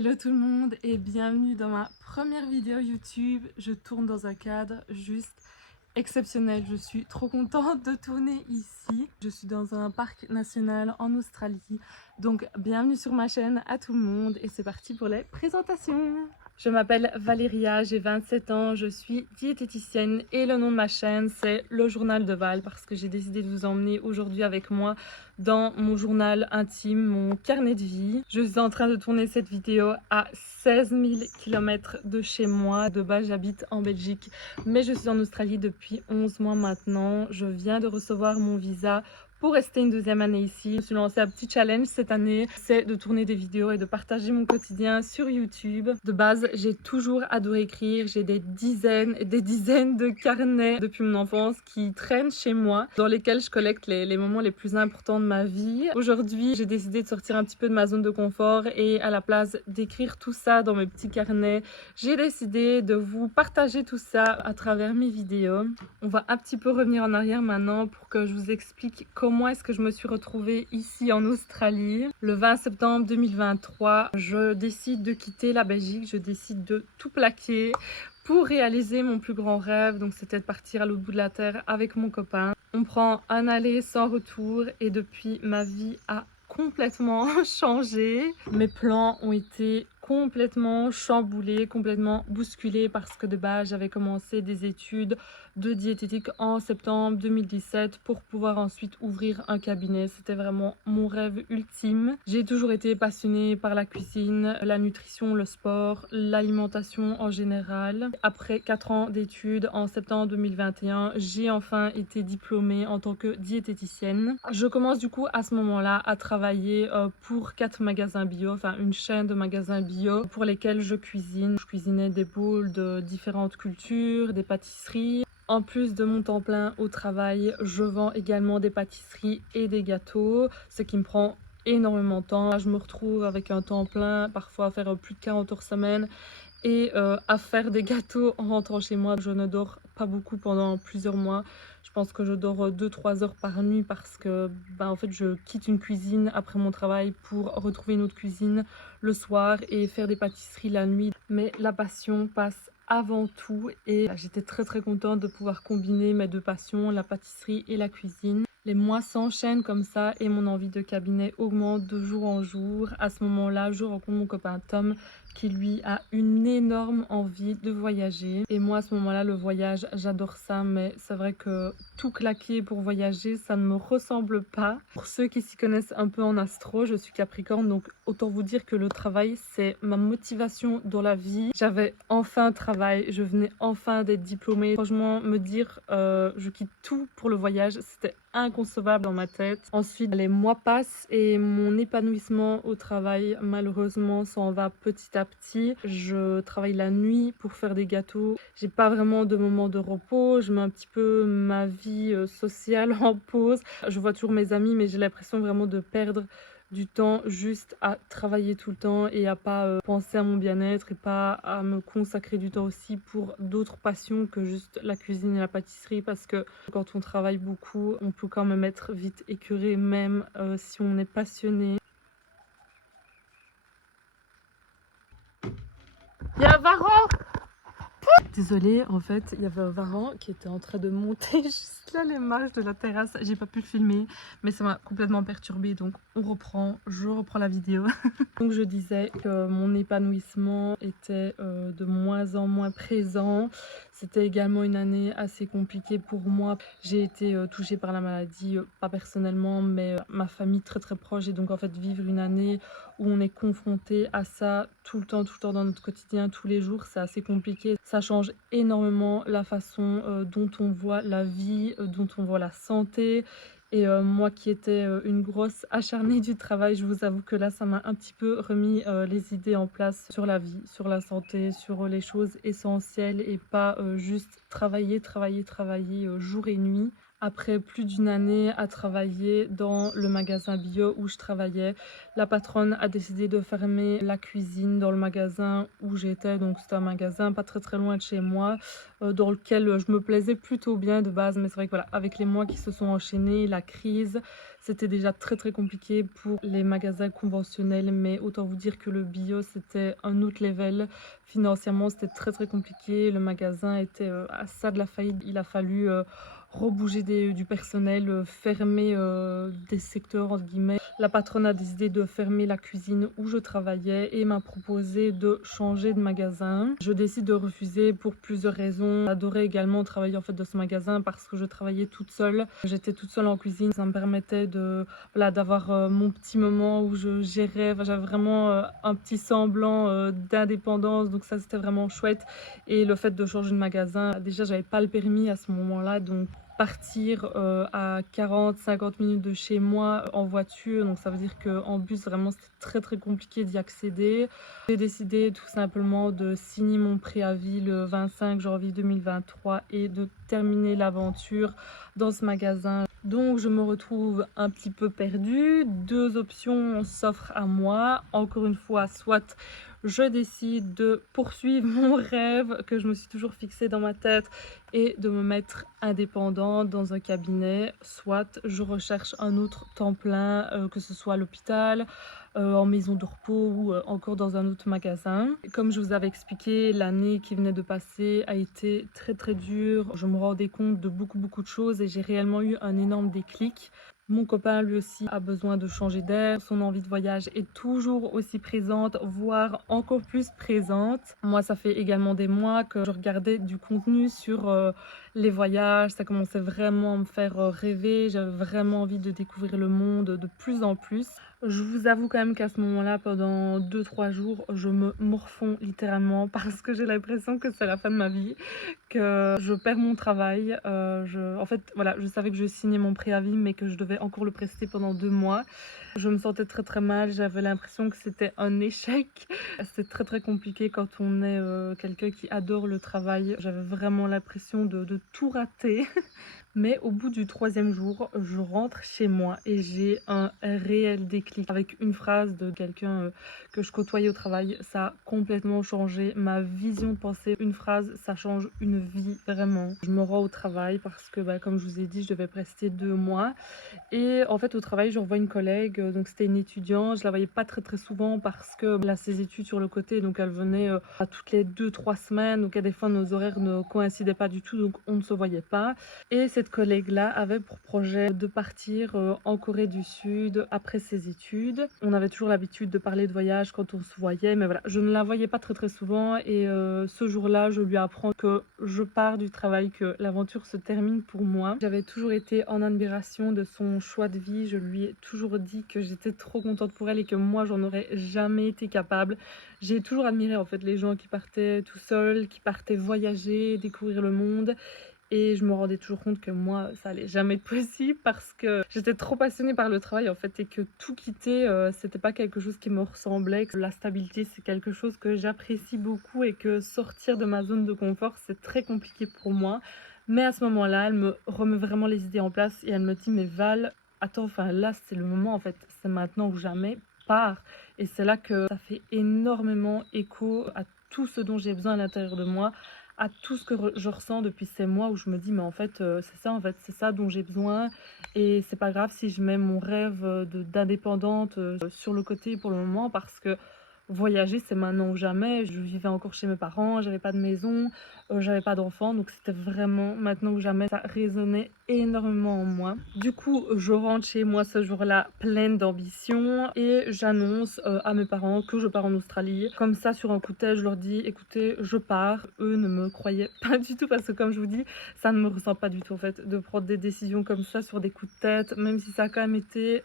Hello tout le monde et bienvenue dans ma première vidéo YouTube. Je tourne dans un cadre juste exceptionnel. Je suis trop contente de tourner ici. Je suis dans un parc national en Australie. Donc bienvenue sur ma chaîne à tout le monde et c'est parti pour les présentations. Je m'appelle Valéria, j'ai 27 ans, je suis diététicienne et le nom de ma chaîne c'est Le Journal de Val parce que j'ai décidé de vous emmener aujourd'hui avec moi dans mon journal intime, mon carnet de vie. Je suis en train de tourner cette vidéo à 16 000 km de chez moi. De base j'habite en Belgique mais je suis en Australie depuis 11 mois maintenant. Je viens de recevoir mon visa pour rester une deuxième année ici. Je me suis lancée un petit challenge cette année, c'est de tourner des vidéos et de partager mon quotidien sur YouTube. De base, j'ai toujours adoré écrire, j'ai des dizaines et des dizaines de carnets depuis mon enfance qui traînent chez moi, dans lesquels je collecte les moments les plus importants de ma vie. Aujourd'hui, j'ai décidé de sortir un petit peu de ma zone de confort et à la place d'écrire tout ça dans mes petits carnets, j'ai décidé de vous partager tout ça à travers mes vidéos. On va un petit peu revenir en arrière maintenant pour que je vous explique comment est-ce que je me suis retrouvée ici en Australie. Le 20 septembre 2023, je décide de quitter la Belgique, je décide de tout plaquer pour réaliser mon plus grand rêve. Donc c'était de partir à l'autre bout de la terre avec mon copain. On prend un aller sans retour et depuis ma vie a complètement changé. Mes plans ont été complètement chamboulés, complètement bousculés parce que de base j'avais commencé des études de diététique en septembre 2017 pour pouvoir ensuite ouvrir un cabinet. C'était vraiment mon rêve ultime. J'ai toujours été passionnée par la cuisine, la nutrition, le sport, l'alimentation en général. Après 4 ans d'études en septembre 2021, j'ai enfin été diplômée en tant que diététicienne. Je commence du coup à ce moment-là à travailler pour 4 magasins bio, enfin une chaîne de magasins bio pour lesquels je cuisine. Je cuisinais des bowls de différentes cultures, des pâtisseries. En plus de mon temps plein au travail, je vends également des pâtisseries et des gâteaux, ce qui me prend énormément de temps. Je me retrouve avec un temps plein, parfois à faire plus de 40 heures semaine et à faire des gâteaux en rentrant chez moi. Je ne dors pas beaucoup pendant plusieurs mois. Je pense que je dors 2-3 heures par nuit parce que en fait, je quitte une cuisine après mon travail pour retrouver une autre cuisine le soir et faire des pâtisseries la nuit. Mais la passion passe avant tout et j'étais très contente de pouvoir combiner mes deux passions, la pâtisserie et la cuisine. Les mois s'enchaînent comme ça et mon envie de cabinet augmente de jour en jour. À ce moment-là, je rencontre mon copain Tom qui lui a une énorme envie de voyager. Et moi à ce moment-là, le voyage, j'adore ça, mais c'est vrai que tout claquer pour voyager, ça ne me ressemble pas. Pour ceux qui s'y connaissent un peu en astro, je suis Capricorne, donc autant vous dire que le travail, c'est ma motivation dans la vie. J'avais enfin un travail, je venais enfin d'être diplômée. Franchement, me dire je quitte tout pour le voyage, c'était inconcevable dans ma tête. Ensuite, les mois passent et mon épanouissement au travail, malheureusement, s'en va petit à petit. Je travaille la nuit pour faire des gâteaux. J'ai pas vraiment de moment de repos. Je mets un petit peu ma vie sociale en pause. Je vois toujours mes amis, mais j'ai l'impression vraiment de perdre du temps juste à travailler tout le temps et à pas penser à mon bien-être et pas à me consacrer du temps aussi pour d'autres passions que juste la cuisine et la pâtisserie, parce que quand on travaille beaucoup, on peut quand même être vite écœuré, même si on est passionné. Il y a un varan! Désolée, en fait, il y avait un varan qui était en train de monter juste là les marches de la terrasse. J'ai pas pu le filmer, mais ça m'a complètement perturbée. Donc je reprends la vidéo. Donc je disais que mon épanouissement était de moins en moins présent. C'était également une année assez compliquée pour moi. J'ai été touchée par la maladie, pas personnellement, mais ma famille très proche. Et donc en fait, vivre une année où on est confronté à ça tout le temps dans notre quotidien, tous les jours, c'est assez compliqué. Ça change énormément la façon dont on voit la vie, dont on voit la santé. Et moi qui étais une grosse acharnée du travail, je vous avoue que là, ça m'a un petit peu remis les idées en place sur la vie, sur la santé, sur les choses essentielles et pas juste travailler jour et nuit. Après plus d'une année à travailler dans le magasin bio où je travaillais, la patronne a décidé de fermer la cuisine dans le magasin où j'étais. Donc c'était un magasin pas très loin de chez moi, dans lequel je me plaisais plutôt bien de base. Mais c'est vrai que voilà, avec les mois qui se sont enchaînés, la crise, c'était déjà très compliqué pour les magasins conventionnels. Mais autant vous dire que le bio, c'était un autre level. Financièrement, c'était très compliqué. Le magasin était à ça de la faillite. Il a fallu rebouger du personnel, fermer des secteurs entre guillemets. La patronne a décidé de fermer la cuisine où je travaillais et m'a proposé de changer de magasin. Je décide de refuser pour plusieurs raisons. J'adorais également travailler en fait dans ce magasin parce que je travaillais toute seule. J'étais toute seule en cuisine, ça me permettait de voilà, d'avoir mon petit moment où je gérais. Enfin, j'avais vraiment un petit semblant d'indépendance, donc ça c'était vraiment chouette. Et le fait de changer de magasin, déjà j'avais pas le permis à ce moment-là, donc partir à 40-50 minutes de chez moi en voiture, donc ça veut dire qu'en bus vraiment c'était très compliqué d'y accéder. J'ai décidé tout simplement de signer mon préavis le 25 janvier 2023 et de terminer l'aventure dans ce magasin. Donc je me retrouve un petit peu perdue. Deux options s'offrent à moi. Encore une fois, soit je décide de poursuivre mon rêve que je me suis toujours fixé dans ma tête et de me mettre indépendante dans un cabinet, soit je recherche un autre temps plein, que ce soit à l'hôpital, en maison de repos ou encore dans un autre magasin. Comme je vous avais expliqué, l'année qui venait de passer a été très dure. Je me rendais compte de beaucoup de choses et j'ai réellement eu un énorme déclic. Mon copain, lui aussi, a besoin de changer d'air. Son envie de voyage est toujours aussi présente, voire encore plus présente. Moi, ça fait également des mois que je regardais du contenu sur les voyages. Ça commençait vraiment à me faire rêver. J'avais vraiment envie de découvrir le monde de plus en plus. Je vous avoue quand même qu'à ce moment-là, pendant 2-3 jours, je me morfonds littéralement parce que j'ai l'impression que c'est la fin de ma vie, que je perds mon travail. En fait, voilà, je savais que je signais mon préavis, mais que je devais encore le prester pendant 2 mois. Je me sentais très mal, j'avais l'impression que c'était un échec. C'est très compliqué quand on est quelqu'un qui adore le travail. J'avais vraiment l'impression de tout rater. Mais au bout du 3e jour, je rentre chez moi et j'ai un réel déclic avec une phrase de quelqu'un que je côtoyais au travail. Ça a complètement changé ma vision de pensée. Une phrase, ça change une vie, vraiment. Je me rends au travail parce que, comme je vous ai dit, je devais rester 2 mois. Et en fait, au travail, je revois une collègue, donc c'était une étudiante. Je la voyais pas très souvent parce que elle a ses études sur le côté, donc elle venait à toutes les 2-3 semaines. Donc à des fois, nos horaires ne coïncidaient pas du tout, donc on ne se voyait pas. Et cette collègue-là avait pour projet de partir en Corée du Sud après ses études. On avait toujours l'habitude de parler de voyage quand on se voyait, mais voilà, je ne la voyais pas très souvent. Et ce jour-là, je lui apprends que je pars du travail, que l'aventure se termine pour moi. J'avais toujours été en admiration de son choix de vie. Je lui ai toujours dit que j'étais trop contente pour elle et que moi, j'en aurais jamais été capable. J'ai toujours admiré en fait les gens qui partaient tout seuls, qui partaient voyager, découvrir le monde. Et je me rendais toujours compte que moi, ça allait jamais être possible parce que j'étais trop passionnée par le travail en fait et que tout quitter, c'était pas quelque chose qui me ressemblait. Que la stabilité, c'est quelque chose que j'apprécie beaucoup et que sortir de ma zone de confort, c'est très compliqué pour moi. Mais à ce moment-là, elle me remet vraiment les idées en place et elle me dit: «Mais Val, attends, enfin là, c'est le moment en fait, c'est maintenant ou jamais, pars». Et c'est là que ça fait énormément écho à tout ce dont j'ai besoin à l'intérieur de moi, à tout ce que je ressens depuis ces mois où je me dis: «Mais en fait, c'est ça dont j'ai besoin et c'est pas grave si je mets mon rêve, d'indépendante, sur le côté pour le moment parce que voyager, c'est maintenant ou jamais». Je vivais encore chez mes parents, j'avais pas de maison, j'avais pas d'enfants, donc c'était vraiment maintenant ou jamais. Ça résonnait énormément en moi. Du coup, je rentre chez moi ce jour-là pleine d'ambition et j'annonce à mes parents que je pars en Australie. Comme ça, sur un coup de tête, je leur dis: «Écoutez, je pars». Eux ne me croyaient pas du tout parce que comme je vous dis, ça ne me ressemble pas du tout en fait de prendre des décisions comme ça sur des coups de tête, même si ça a quand même été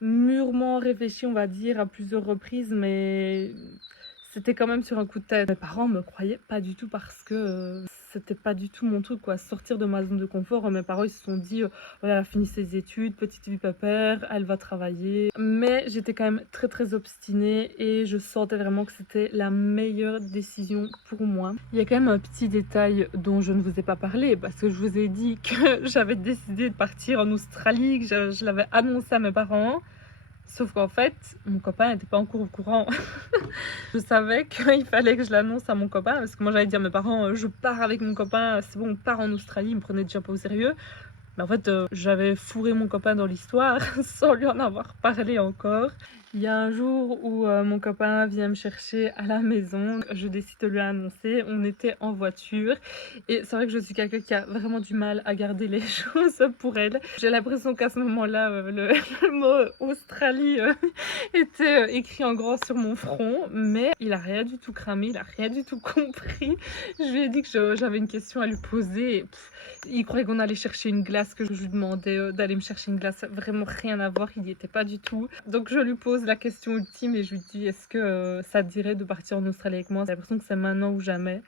mûrement réfléchi, on va dire, à plusieurs reprises, mais c'était quand même sur un coup de tête. Mes parents me croyaient pas du tout parce que c'était pas du tout mon truc, quoi. Sortir de ma zone de confort, mes parents ils se sont dit voilà, elle a fini ses études, petite vie pépère, elle va travailler. Mais j'étais quand même très très obstinée et je sentais vraiment que c'était la meilleure décision pour moi. Il y a quand même un petit détail dont je ne vous ai pas parlé parce que je vous ai dit que j'avais décidé de partir en Australie, que je l'avais annoncé à mes parents. Sauf qu'en fait, mon copain n'était pas encore au courant. Je savais qu'il fallait que je l'annonce à mon copain parce que moi j'allais dire à mes parents je pars avec mon copain, c'est bon, on part en Australie, ils me prenaient déjà pas au sérieux. Mais en fait, j'avais fourré mon copain dans l'histoire sans lui en avoir parlé encore. Il y a un jour où mon copain vient me chercher à la maison, je décide de lui annoncer, on était en voiture et c'est vrai que je suis quelqu'un qui a vraiment du mal à garder les choses pour elle. J'ai l'impression qu'à ce moment-là, le mot Australie était écrit en grand sur mon front, mais il a rien du tout cramé, il a rien du tout compris. Je lui ai dit que j'avais une question à lui poser et il croyait qu'on allait chercher une glace, que je lui demandais d'aller me chercher une glace, vraiment rien à voir, il n'y était pas du tout. Donc je lui pose la question ultime et je lui dis est-ce que ça te dirait de partir en Australie avec moi? J'ai l'impression que c'est maintenant ou jamais.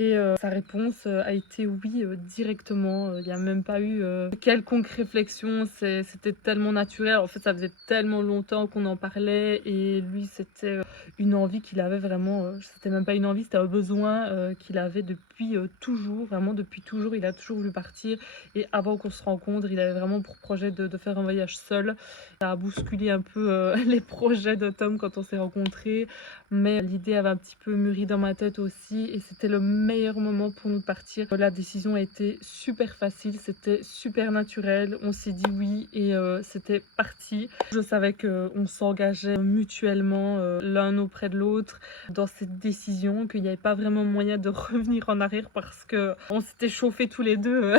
Et sa réponse a été oui directement. Il n'y a même pas eu quelconque réflexion. C'était tellement naturel. En fait, ça faisait tellement longtemps qu'on en parlait. Et lui, c'était une envie qu'il avait vraiment. C'était même pas une envie, c'était un besoin qu'il avait depuis toujours. Vraiment, depuis toujours, il a toujours voulu partir. Et avant qu'on se rencontre, il avait vraiment pour projet de faire un voyage seul. Ça a bousculé un peu les projets de Tom quand on s'est rencontrés. Mais l'idée avait un petit peu mûri dans ma tête aussi. Et c'était le meilleur moment pour nous de partir. La décision a été super facile, c'était super naturel, on s'est dit oui et c'était parti. Je savais qu'on s'engageait mutuellement l'un auprès de l'autre dans cette décision, qu'il n'y avait pas vraiment moyen de revenir en arrière parce qu'on s'était chauffés tous les deux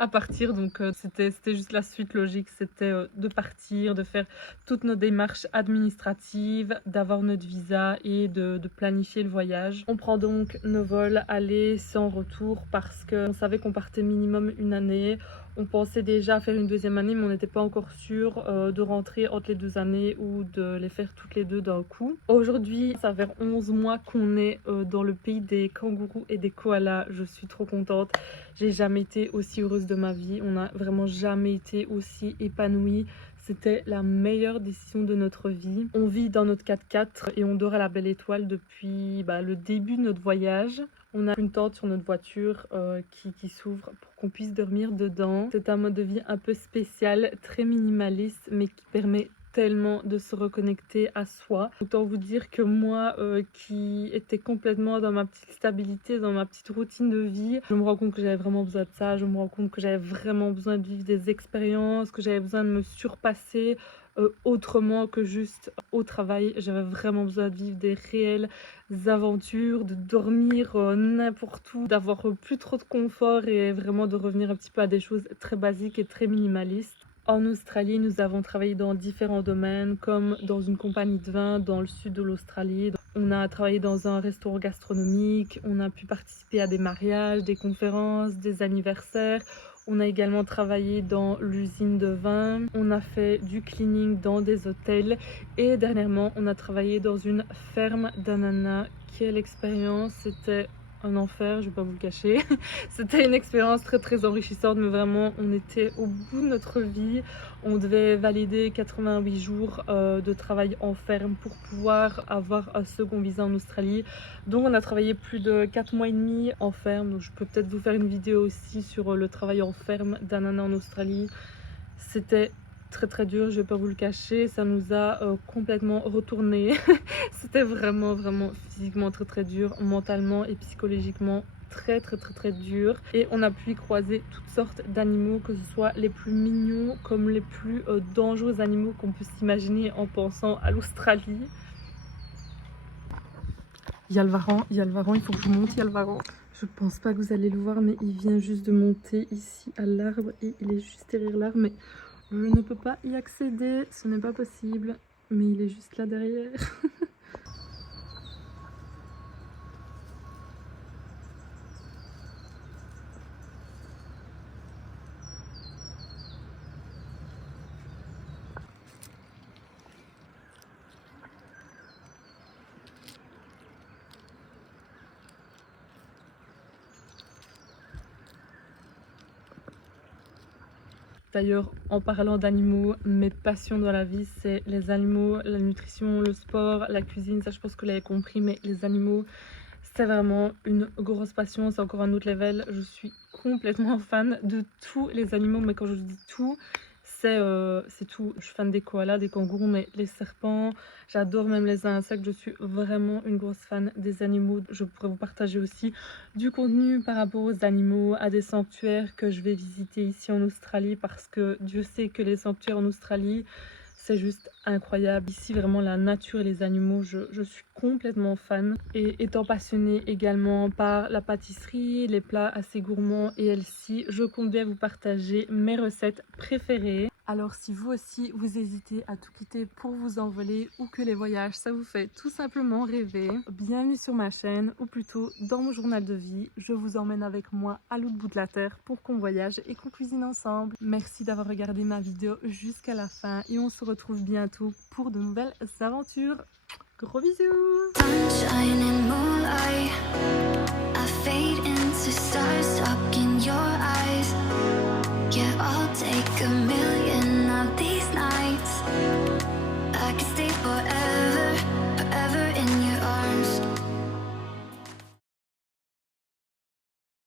à partir, donc c'était juste la suite logique, c'était de partir, de faire toutes nos démarches administratives, d'avoir notre visa et de planifier le voyage. On prend donc nos vols aller sans retour parce qu'on savait qu'on partait minimum une année. On pensait déjà faire une deuxième année, mais on n'était pas encore sûr de rentrer entre les 2 années ou de les faire toutes les deux d'un coup. Aujourd'hui, ça fait 11 mois qu'on est dans le pays des kangourous et des koalas. Je suis trop contente. J'ai jamais été aussi heureuse de ma vie. On n'a vraiment jamais été aussi épanouie. C'était la meilleure décision de notre vie. On vit dans notre 4x4 et on dort à la Belle Étoile depuis le début de notre voyage. On a une tente sur notre voiture qui s'ouvre pour qu'on puisse dormir dedans. C'est un mode de vie un peu spécial, très minimaliste, mais qui permet tellement de se reconnecter à soi. Autant vous dire que moi qui étais complètement dans ma petite stabilité, dans ma petite routine de vie, je me rends compte que j'avais vraiment besoin de ça, je me rends compte que j'avais vraiment besoin de vivre des expériences, que j'avais besoin de me surpasser autrement que juste au travail. J'avais vraiment besoin de vivre des réelles aventures, de dormir n'importe où, d'avoir plus trop de confort et vraiment de revenir un petit peu à des choses très basiques et très minimalistes. En Australie, nous avons travaillé dans différents domaines, comme dans une compagnie de vin dans le sud de l'Australie. On a travaillé dans un restaurant gastronomique, on a pu participer à des mariages, des conférences, des anniversaires. On a également travaillé dans l'usine de vin, on a fait du cleaning dans des hôtels et dernièrement, on a travaillé dans une ferme d'ananas. Quelle expérience! C'était un enfer, je vais pas vous le cacher. C'était une expérience très très enrichissante, mais vraiment on était au bout de notre vie. On devait valider 88 jours de travail en ferme pour pouvoir avoir un second visa en Australie. Donc on a travaillé plus de 4 mois et demi en ferme. Donc je peux peut-être vous faire une vidéo aussi sur le travail en ferme d'ananas en Australie. C'était très très dur, je vais pas vous le cacher, ça nous a complètement retourné. C'était vraiment physiquement très très dur, mentalement et psychologiquement très très très très dur. Et on a pu y croiser toutes sortes d'animaux, que ce soit les plus mignons comme les plus dangereux animaux qu'on peut s'imaginer en pensant à l'Australie. Il y a le varan, il faut que je monte, il y a le varan. Je pense pas que vous allez le voir, mais il vient juste de monter ici à l'arbre et il est juste derrière l'arbre, mais je ne peux pas y accéder, ce n'est pas possible, mais il est juste là derrière. D'ailleurs, en parlant d'animaux, mes passions dans la vie, c'est les animaux, la nutrition, le sport, la cuisine. Ça, je pense que vous l'avez compris, mais les animaux, c'est vraiment une grosse passion. C'est encore un autre level. Je suis complètement fan de tous les animaux, mais quand je dis tout, c'est tout. Je suis fan des koalas, des kangourous, mais les serpents, j'adore même les insectes. Je suis vraiment une grosse fan des animaux. Je pourrais vous partager aussi du contenu par rapport aux animaux, à des sanctuaires que je vais visiter ici en Australie, parce que Dieu sait que les sanctuaires en Australie, c'est juste incroyable. Ici, vraiment, la nature et les animaux, je suis complètement fan. Et étant passionnée également par la pâtisserie, les plats assez gourmands et healthy, je compte bien vous partager mes recettes préférées. Alors si vous aussi vous hésitez à tout quitter pour vous envoler ou que les voyages ça vous fait tout simplement rêver, bienvenue sur ma chaîne, ou plutôt dans mon journal de vie. Je vous emmène avec moi à l'autre bout de la terre pour qu'on voyage et qu'on cuisine ensemble. Merci d'avoir regardé ma vidéo jusqu'à la fin et on se retrouve bientôt pour de nouvelles aventures. Gros bisous. Sunshine and moonlight, I fade into stars, stuck in your eyes. Yeah, I'll take a